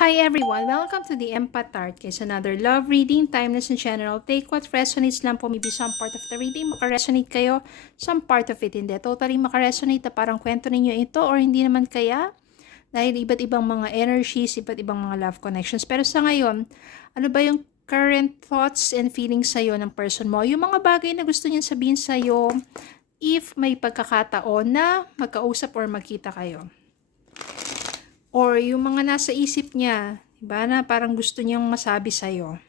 Hi everyone! Welcome to the Empath Tarot. Another love reading, timeless and general. Take what resonates lang po. Maybe some part of the reading makaresonate kayo, some part of it hindi. Totally makaresonate na parang kwento ninyo ito or hindi naman kaya. Dahil iba't ibang mga energies, iba't ibang mga love connections. Pero sa ngayon, ano ba yung current thoughts and feelings sa'yo ng person mo? Yung mga bagay na gusto niyan sabihin sa'yo if may pagkakataon na magkausap or magkita kayo. Or yung mga nasa isip niya, diba, na parang gusto niyang masabi sa'yo.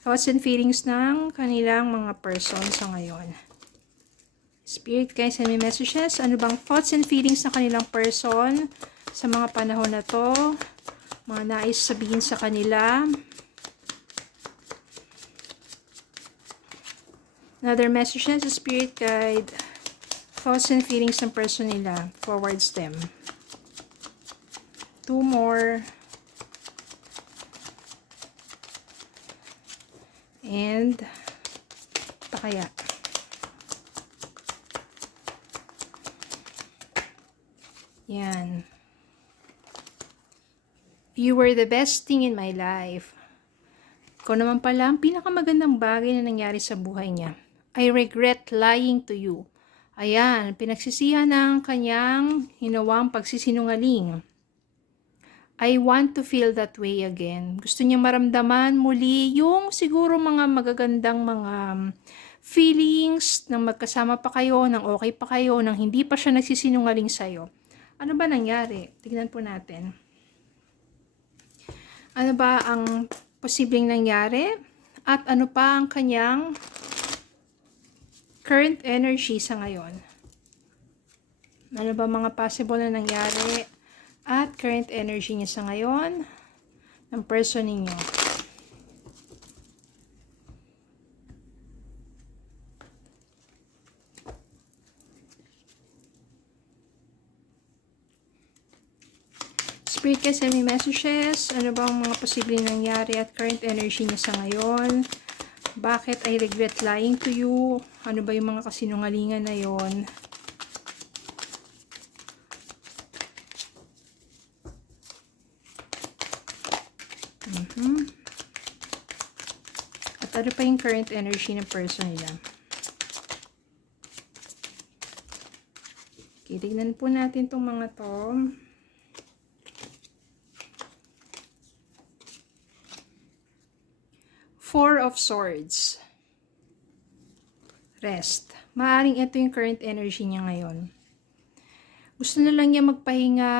Thoughts and feelings ng kanilang mga person sa ngayon. Spirit, guys, send me messages. Ano bang thoughts and feelings ng kanilang person sa mga panahon na to? Mga nais sabihin sa kanila. Another messages, spirit guide. Thoughts and feelings ng person nila towards them. Two more. And pa kaya? Yan. You were the best thing in my life. Ikaw naman pala ang pinakamagandang bagay na nangyari sa buhay niya. I regret lying to you. Ayan, pinagsisihan ng kanyang hinawang pagsisinungaling. I want to feel that way again. Gusto niya maramdaman muli yung siguro mga magagandang mga feelings nang magkasama pa kayo, nang okay pa kayo, nang hindi pa siya nagsisinungaling sa'yo. Ano ba nangyari? Tignan po natin. Ano ba ang posibleng nangyari? At ano pa ang kanyang current energy sa ngayon? Ano ba mga possible na nangyari? At current energy niya sa ngayon ng person ninyo. Spirit, guys, send me messages. Ano ba ang mga posibleng nangyari at current energy niya sa ngayon? Bakit I regret lying to you? Ano ba yung mga kasinungalingan na yon? At ano pa yung current energy ng person nila? Okay, tignan po natin itong mga to. Four of Swords. Rest. Maaring ito yung current energy niya ngayon. Gusto na lang niya magpahinga,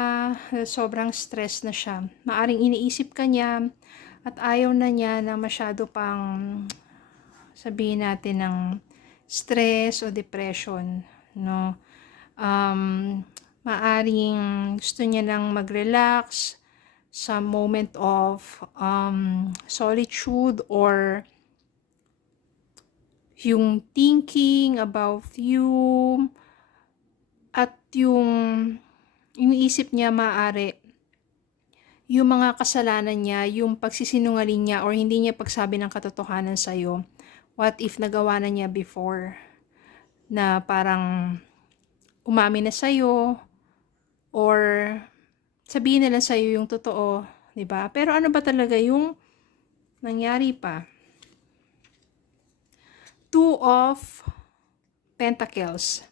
sobrang stress na siya. Maaring iniisip ka niya at ayaw na niya na masyado pang sabihin natin ng stress o depression, no? Maaring gusto niya lang mag-relax sa moment of solitude or yung thinking about you at yung iniisip niya maaari yung mga kasalanan niya, yung pagsisinungaling niya or hindi niya pagsabi ng katotohanan sa'yo. What if nagawa na niya before na parang umamin na sa'yo or sabihin nila sa'yo yung totoo, di ba? Pero ano ba talaga yung nangyari pa? Two of Pentacles.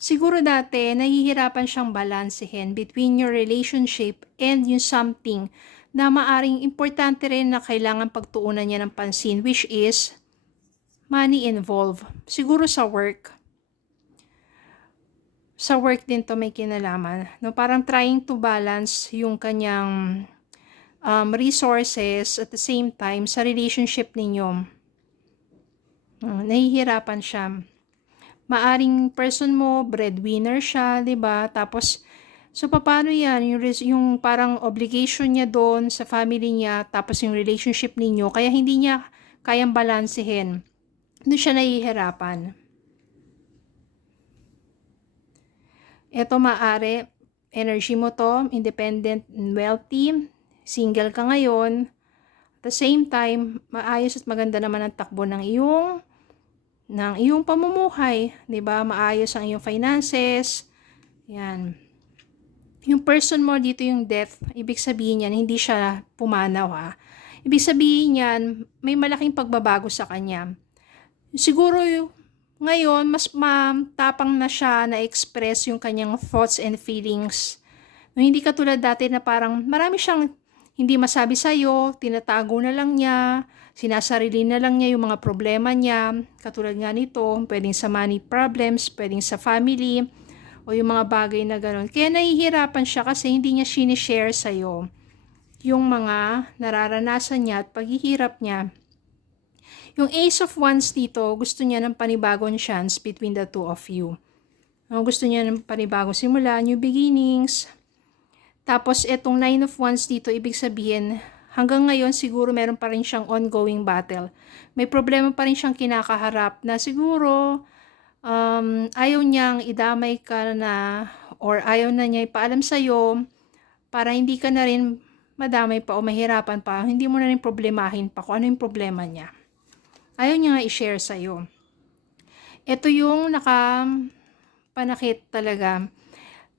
Siguro dati, nahihirapan siyang balansehin between your relationship and yung something na maaring importante rin na kailangan pagtuunan niya ng pansin, which is money involved. Siguro sa work. Sa work din to may kinalaman. No? Parang trying to balance yung kanyang resources at the same time sa relationship ninyo. Nahihirapan siya. Maaring person mo, breadwinner siya, 'di ba? Tapos so paano 'yan? Yung parang obligation niya doon sa family niya, tapos yung relationship ninyo, kaya hindi niya kayang balansehin. Doon siya nahihirapan. Ito maaari, energy mo to, independent and wealthy, single ka ngayon. At the same time, maayos at maganda naman ang takbo ng iyong pamumuhay, 'di ba? Maayos ang iyong finances. Yan. Yung person mo dito yung death, ibig sabihin yan, hindi siya pumanaw ha. Ibig sabihin yan, may malaking pagbabago sa kanya. Siguro ngayon, mas matapang na siya na express yung kanyang thoughts and feelings. No, hindi katulad dati na parang marami siyang hindi masabi sa'yo, tinatago na lang niya, sinasarili na lang niya yung mga problema niya. Katulad nga nito, pwedeng sa money problems, pwedeng sa family, o yung mga bagay na gano'n. Kaya nahihirapan siya kasi hindi niya sinishare sa'yo yung mga nararanasan niya at paghihirap niya. Yung Ace of Wands dito, gusto niya ng panibagong chance between the two of you. Gusto niya ng panibagong simula, new beginnings. Tapos etong Nine of Wands dito, ibig sabihin, hanggang ngayon siguro meron pa rin siyang ongoing battle. May problema pa rin siyang kinakaharap na siguro ayaw niyang idamay ka na or ayaw na niya ipaalam sa'yo para hindi ka na rin madamay pa o mahirapan pa. Hindi mo na rin problemahin pa kung ano yung problema niya. Ayaw niya nga i-share sa'yo. Ito yung nakapanakit talaga.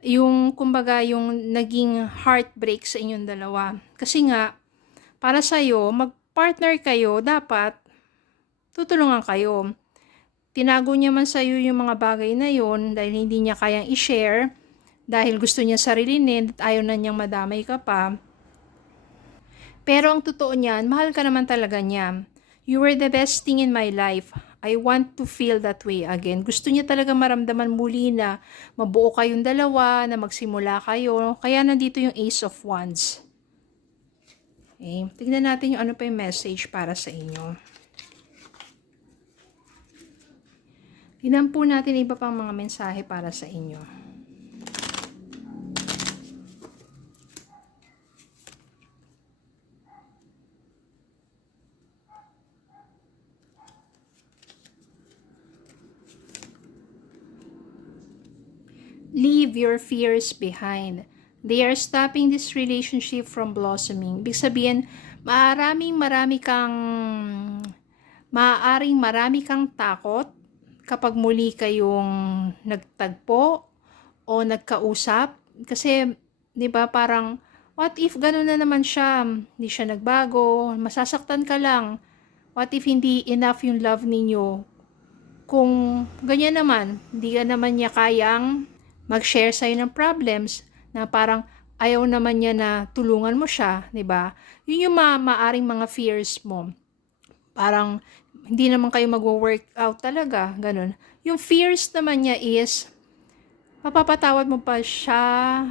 Yung kumbaga yung naging heartbreak sa inyong dalawa. Kasi nga, para sa'yo, mag-partner kayo, dapat tutulungan kayo. Tinago niya man sa'yo yung mga bagay na yon dahil hindi niya kayang i-share, dahil gusto niya sarilinin at ayaw na niyang madamay ka pa. Pero ang totoo niyan, mahal ka naman talaga niya. You were the best thing in my life. I want to feel that way again. Gusto niya talaga maramdaman muli na mabuo kayong dalawa, na magsimula kayo. Kaya nandito yung Ace of Wands. Okay. Tignan natin yung ano pa yung message para sa inyo. Tignan po natin iba pang mga mensahe para sa inyo. Leave your fears behind. They are stopping this relationship from blossoming. Ibig sabihin, maaaring marami kang takot kapag muli kayong nagtagpo o nagkausap. Kasi, di ba, parang, what if gano'n na naman siya, hindi siya nagbago, masasaktan ka lang. What if hindi enough yung love ninyo? Kung ganyan naman, hindi ka naman niya kayang mag-share sa'yo ng problems, na parang ayaw naman niya na tulungan mo siya, di ba? Yun yung maaring mga fears mo. Parang hindi naman kayo mag-work out talaga, ganun. Yung fears naman niya is, mapapatawad mo pa siya?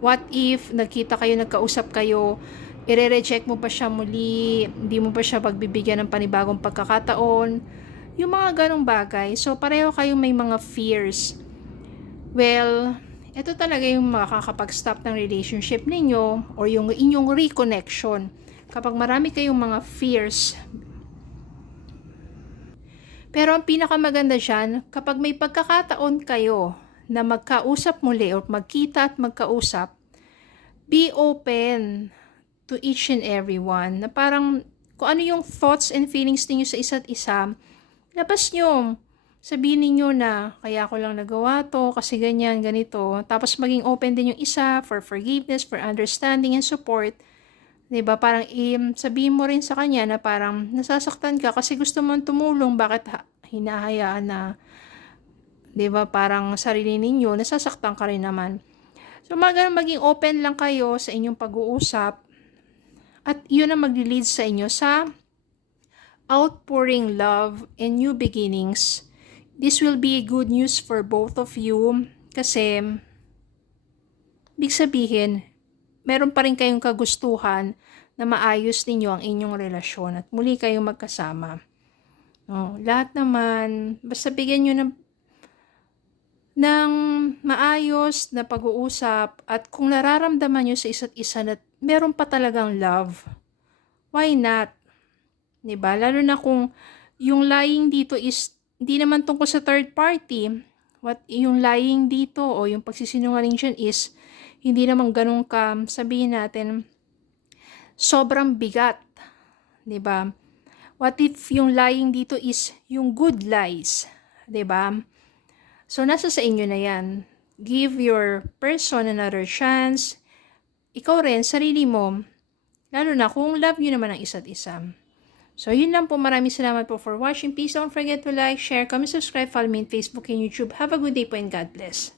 What if nagkita kayo, nagkausap kayo, i-reject mo pa siya muli, hindi mo pa siya pagbibigyan ng panibagong pagkakataon? Yung mga ganong bagay. So, pareho kayong may mga fears. Well, ito talaga yung makakapag-stop ng relationship ninyo or yung inyong reconnection. Kapag marami kayong mga fears. Pero ang pinakamaganda dyan, kapag may pagkakataon kayo na magkausap muli or magkita at magkausap, be open to each and every one. Na parang kung ano yung thoughts and feelings niyo sa isa't isa, labas nyo. Sabihin niyo na, kaya ko lang nagawa to, kasi ganyan, ganito. Tapos maging open din yung isa for forgiveness, for understanding and support. Diba? Parang sabihin mo rin sa kanya na parang nasasaktan ka kasi gusto mong tumulong, bakit hinahayaan na, diba? Parang sarili ninyo, nasasaktan ka rin naman. So maging open lang kayo sa inyong pag-uusap at yun ang mag-lead sa inyo sa outpouring love and new beginnings. This will be good news for both of you kasi ibig sabihin, meron pa rin kayong kagustuhan na maayos ninyo ang inyong relasyon at muli kayong magkasama. Lahat naman, basta bigyan nyo ng maayos na pag-uusap at kung nararamdaman nyo sa isa't isa na meron pa talagang love, why not? Diba? Lalo na kung yung lying dito is hindi naman tungkol sa third party. What yung lying dito o yung pagsisinungaling dyan is hindi naman ganun ka, sabihin natin, sobrang bigat. Diba? What if yung lying dito is yung good lies? Diba? So, nasa sa inyo na yan. give your person another chance. Ikaw rin, sarili mo, lalo na kung love nyo naman ang isa't isa. So, yun lang po. Maraming salamat po for watching. Please don't forget to like, share, comment, subscribe, follow me on Facebook and YouTube. Have a good day po and God bless.